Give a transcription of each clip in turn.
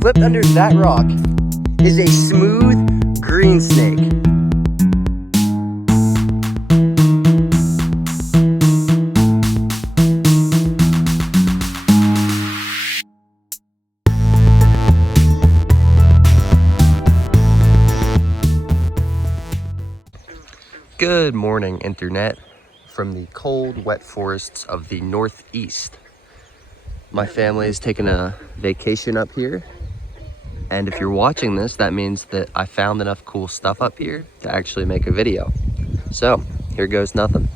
flipped under that rock is a smooth green snake. Good morning, Internet, from the cold, wet forests of the Northeast. My family is taking a vacation up here, and if you're watching this, that means that I found enough cool stuff up here to actually make a video. So, here goes nothing.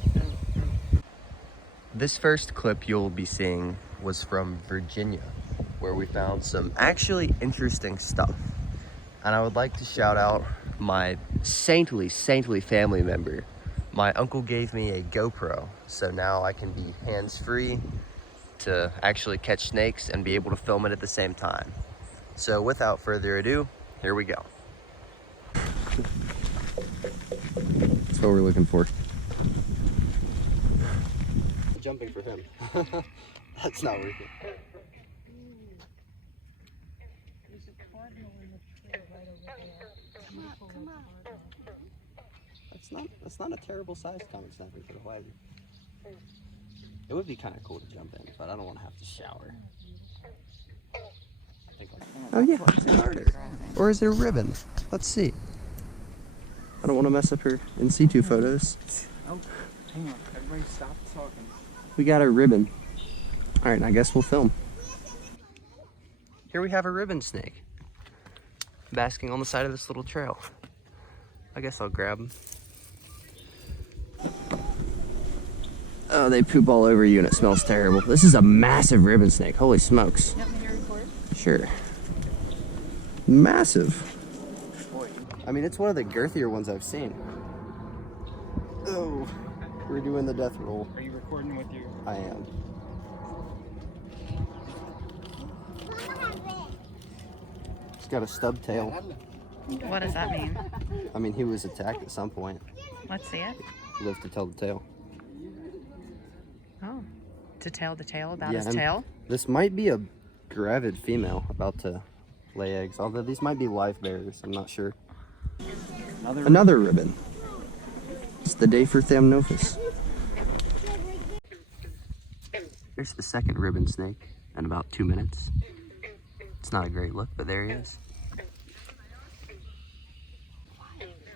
This first clip you'll be seeing was from Virginia, where we found some actually interesting stuff. And I would like to shout out my saintly family member. My uncle gave me a GoPro, so now I can be hands-free to actually catch snakes and be able to film it at the same time. So without further ado, here we go. That's what we're looking for. Jumping for him. That's not working. That's not a terrible size comic sniper for the Whitey. It would be kind of cool to jump in, but I don't want to have to shower. Oh yeah, it's a garter. Or is it a ribbon? Let's see. I don't want to mess up her in situ photos. Oh, hang on. Everybody stop talking. We got a ribbon. Alright, I guess we'll film. Here we have a ribbon snake. Basking on the side of this little trail. I guess I'll grab him. Oh, they poop all over you and it smells terrible. This is a massive ribbon snake. Holy smokes. You want me to record? Sure. Massive. I mean, it's one of the girthier ones I've seen. Oh, we're doing the death roll. Are you recording with you? I am. He's got a stub tail. What does that mean? I mean, he was attacked at some point. Let's see it. Lived to tell the tale. Oh, to tell the tale about his and tail? This might be a gravid female about to lay eggs, although these might be live bearers, I'm not sure. Another ribbon. It's the day for Thamnophis. There's the second ribbon snake in about 2 minutes. It's not a great look, but there he is.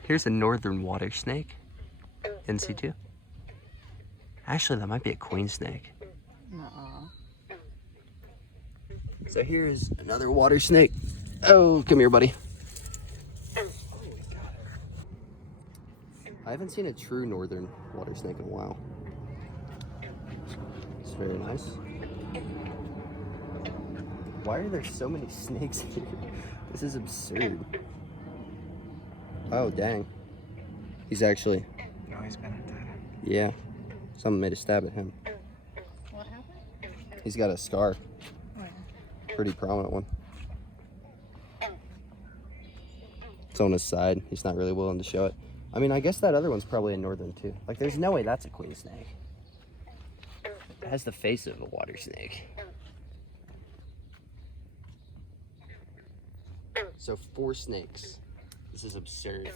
Here's a northern water snake in situ. Actually, that might be a queen snake. So here is another water snake. Oh, come here, buddy. I haven't seen a true northern water snake in a while. It's very nice. Why are there so many snakes here? This is absurd. Oh, dang. He's actually... No, he's been attacked. Yeah. Someone made a stab at him. What happened? He's got a scar. Where? Pretty prominent one. It's on his side. He's not really willing to show it. I mean, I guess that other one's probably a northern too. Like, there's no way that's a queen snake. It has the face of a water snake. So 4 snakes. This is absurd.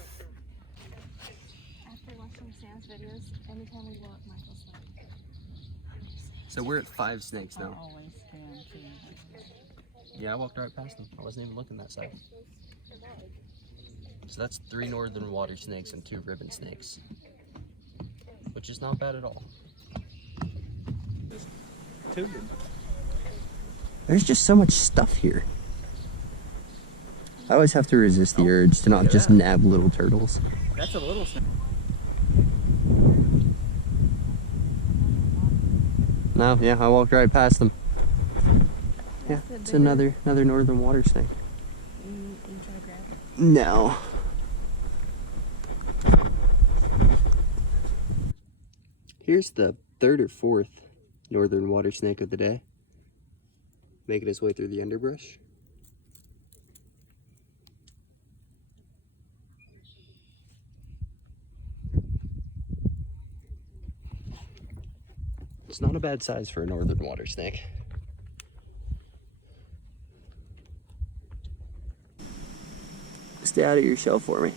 After watching Sam's videos, anytime we go up, Michael's like, So we're at 5 snakes I now. always can too. Yeah, I walked right past them. I wasn't even looking that side. So that's 3 northern water snakes and 2 ribbon snakes, which is not bad at all. There's just so much stuff here. I always have to resist the urge to not just nab little turtles. That's a little snake. No, yeah, I walked right past them. Yeah, it's another northern water snake. you try to grab it? No. Here's the 3rd or 4th northern water snake of the day, making his way through the underbrush. It's not a bad size for a northern water snake. Stay out of your shell for me.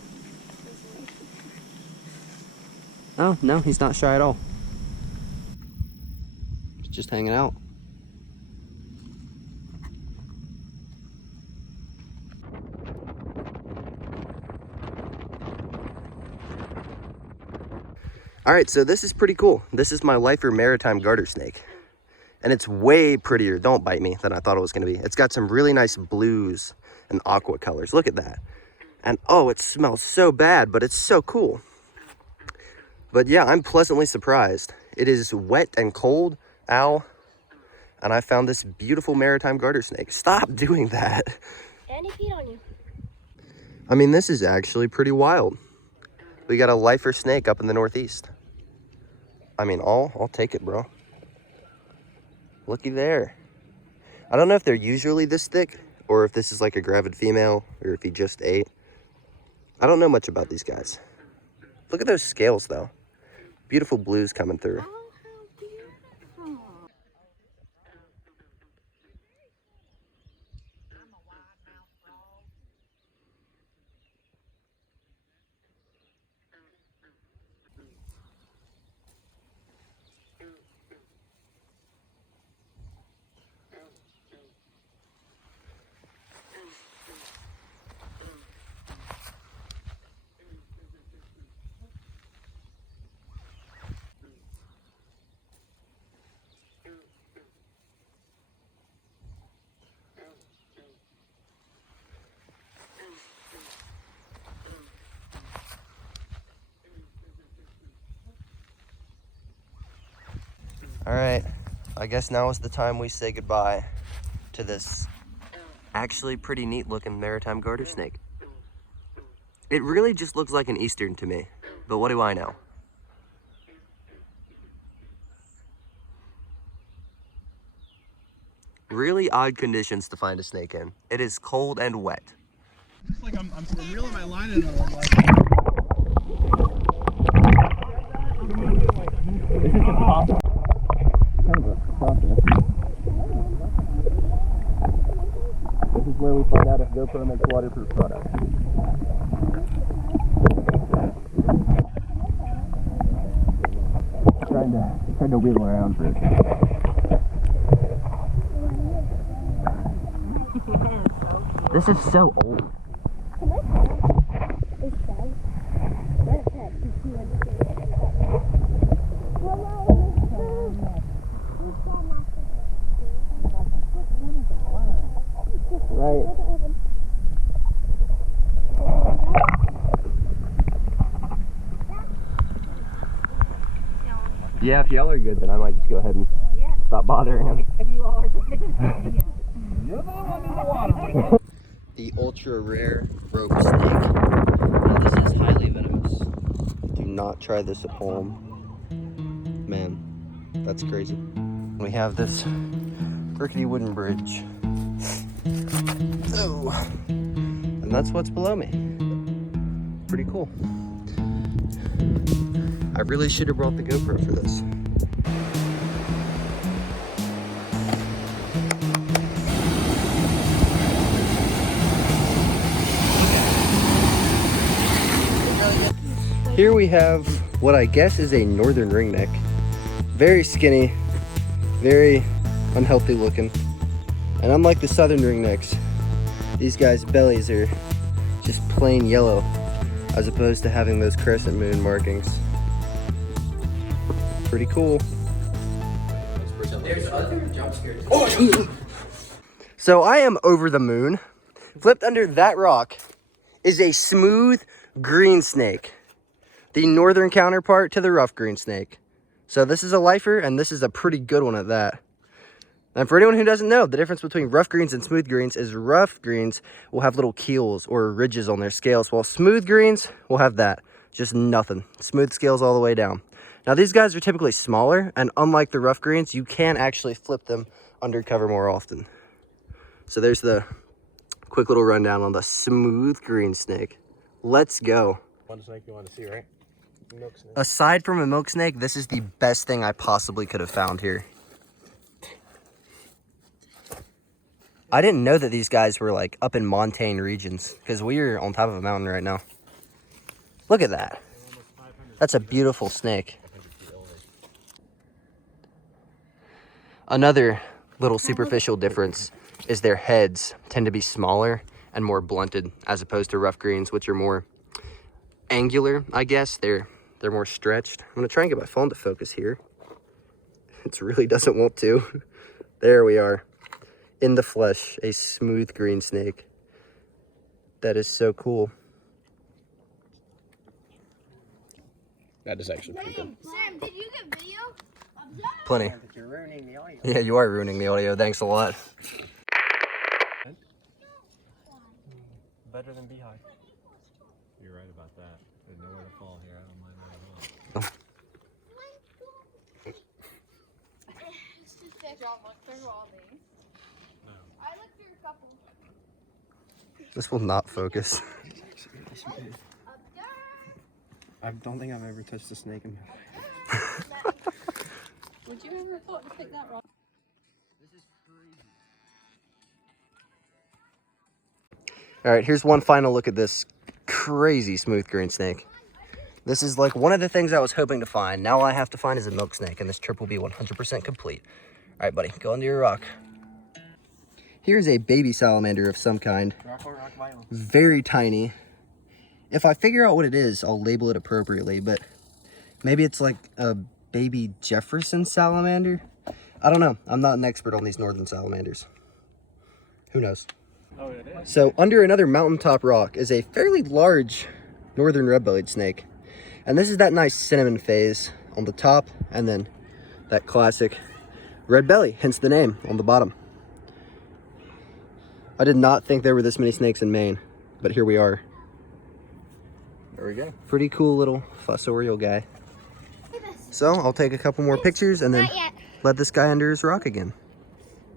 Oh, no, he's not shy at all. He's just hanging out. All right, so this is pretty cool. This is my lifer maritime garter snake. And it's way prettier, don't bite me, than I thought it was gonna be. It's got some really nice blues and aqua colors. Look at that. And oh, it smells so bad, but it's so cool. But yeah, I'm pleasantly surprised. It is wet and cold, ow. And I found this beautiful maritime garter snake. Stop doing that. And he peed on you. I mean, this is actually pretty wild. We got a lifer snake up in the Northeast. I mean, I'll take it, bro. Looky there. I don't know if they're usually this thick or if this is like a gravid female or if he just ate. I don't know much about these guys. Look at those scales though. Beautiful blues coming through. Oh, how beautiful. All right, I guess now is the time we say goodbye to this actually pretty neat looking maritime garter snake. It really just looks like an Eastern to me, but what do I know? Really odd conditions to find a snake in. It is cold and wet. It's like I'm reeling my line in and I'm like... This is a pop. This is where we find out if GoPro makes waterproof products. Trying to wheel around for it. This is so old. Right. Yeah, if y'all are good, then I might just go ahead and stop bothering him. If you all are good. The ultra rare rope snake. Now this is highly venomous. Do not try this at home. Man, that's crazy. We have this rickety wooden bridge. Oh, and that's what's below me. Pretty cool. I really should have brought the GoPro for this. Here we have what I guess is a northern ringneck. Very skinny, very unhealthy looking. And unlike the southern ringnecks, these guys' bellies are just plain yellow, as opposed to having those crescent moon markings. Pretty cool. So I am over the moon. Flipped under that rock is a smooth green snake, the northern counterpart to the rough green snake. So this is a lifer, and this is a pretty good one at that. And for anyone who doesn't know, the difference between rough greens and smooth greens is rough greens will have little keels or ridges on their scales, while smooth greens will have that. Just nothing. Smooth scales all the way down. Now these guys are typically smaller, and unlike the rough greens, you can actually flip them undercover more often. So there's the quick little rundown on the smooth green snake. Let's go. One snake you want to see, right? Milk snake. Aside from a milk snake, this is the best thing I possibly could have found here. I didn't know that these guys were like up in montane regions because we are on top of a mountain right now. Look at that. That's a beautiful snake. Another little superficial difference is their heads tend to be smaller and more blunted as opposed to rough greens, which are more angular, I guess. They're more stretched. I'm gonna try and get my phone to focus here. It really doesn't want to. There we are. In the flesh, a smooth green snake. That is so cool. That is actually pretty good. Sam, did you get video? Plenty. You're ruining the audio. Yeah, you are ruining the audio. Thanks a lot. Better than beehive. You're right about that. There's nowhere to fall here. I don't mind that at all. It's just that y'all look through all these. No. I looked through a couple. This will not focus. Up there. I don't think I've ever touched a snake in my life. Would you ever thought to pick that rock? All right, here's one final look at this crazy smooth green snake. This is like one of the things I was hoping to find. Now all I have to find is a milk snake, and this trip will be 100% complete. All right, buddy, go under your rock. Here's a baby salamander of some kind. Rock on rock violence. Very tiny. If I figure out what it is, I'll label it appropriately, but maybe it's like a baby Jefferson salamander. I don't know. I'm not an expert on these northern salamanders. Who knows? Oh, it is. So under another mountaintop rock is a fairly large northern red-bellied snake. And this is that nice cinnamon phase on the top, and then that classic red belly, hence the name, on the bottom. I did not think there were this many snakes in Maine, but here we are. There we go. Pretty cool little fossorial guy. So I'll take a couple more pictures and then Not yet. let this guy under his rock again.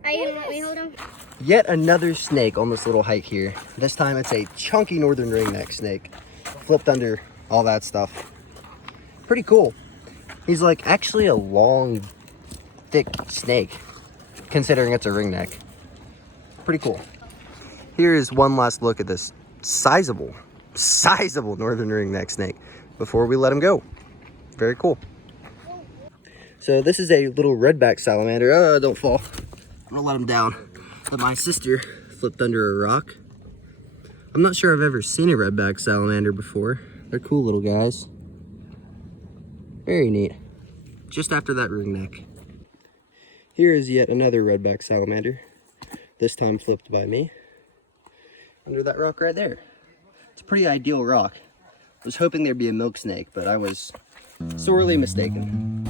Are you gonna let me hold him? Yet another snake on this little hike here. This time it's a chunky northern ringneck snake. Flipped under all that stuff. Pretty cool. He's like actually a long, thick snake, considering it's a ringneck. Pretty cool. Here is one last look at this sizable northern ringneck snake before we let him go. Very cool. So this is a little redback salamander. Don't fall. I'm gonna let him down. But my sister flipped under a rock. I'm not sure I've ever seen a redback salamander before. They're cool little guys. Very neat. Just after that ringneck. Here is yet another redback salamander. This time flipped by me. Under that rock right there. It's a pretty ideal rock. I was hoping there'd be a milk snake, but I was sorely mistaken.